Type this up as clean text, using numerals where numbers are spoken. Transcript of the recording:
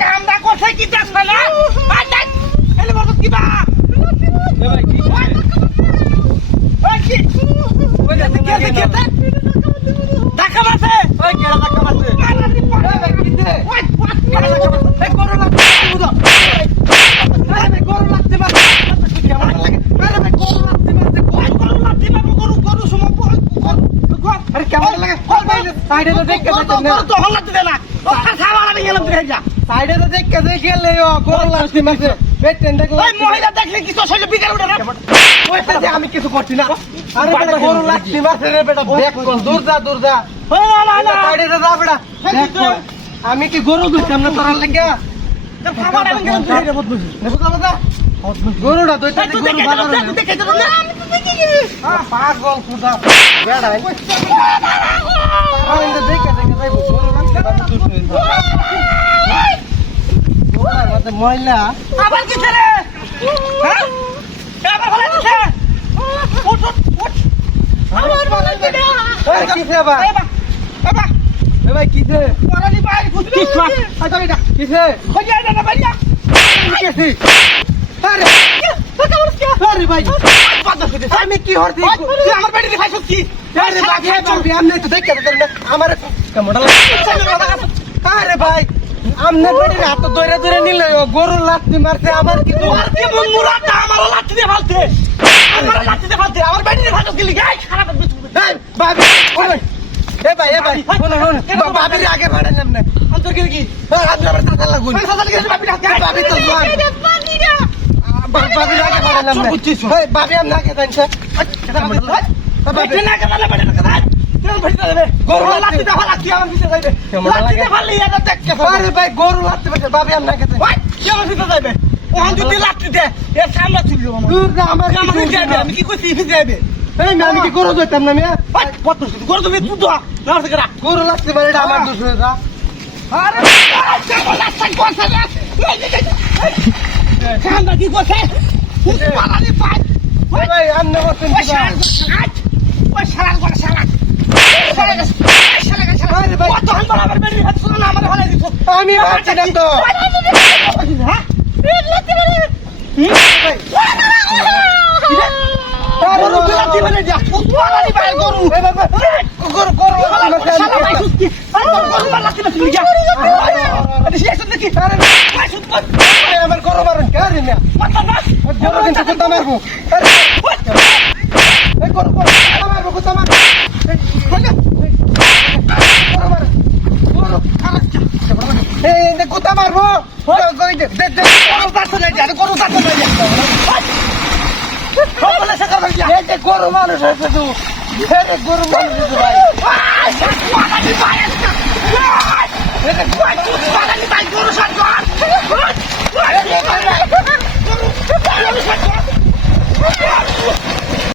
কামটা করছে কি চাষ না কিবা ধাক্কা মারছে আমি কিছু করছি না আমি কি গরু দুইতাম না তোর লাগে গরুটা পাগল খুদা মহিলা আবার কি ছেলে আমি কি হরছি আমার পেটে খাইছ কি আমার আরে ভাই আমনে পেটে হাত ধরে ধরে নিলে গরু লাত্তি মারছে আমার কি আমার লাত্তি দিয়ে ফালতে আমার পেটে খাইছ কি খারাপ ভাবির আগে ভাড়ালাম না অন্তর কি লাগুন ভাবি তো ভাবির আগে ভাড়ালাম না ভাবি আমি আগে জানছে গরু লাত্তি দেখা লাগছে আমার পিছনে যাইবে লাত্তিতে ফাললি এটা দেখতে আরে ভাই গরু লাত্তি পাচ্ছে ভাবি আমি আগে কেমন পিছনে যাইবে ওখান যদি লাত্তি দে এর সামনে তুললো আমার আমি কি করছি ফিরে যাইবে আমি কি গরু ধরতাম না মেয়ে গরু তুমি তুই গরু লাগতে পারে এটা আমার দোষ হয়ে যা আরে কি করছে আমি তো আমার গরু মারুন কে মারবো কুতা মারবো গরু মানুষ হয়েছে তু গরু মানুষ ভাই গরু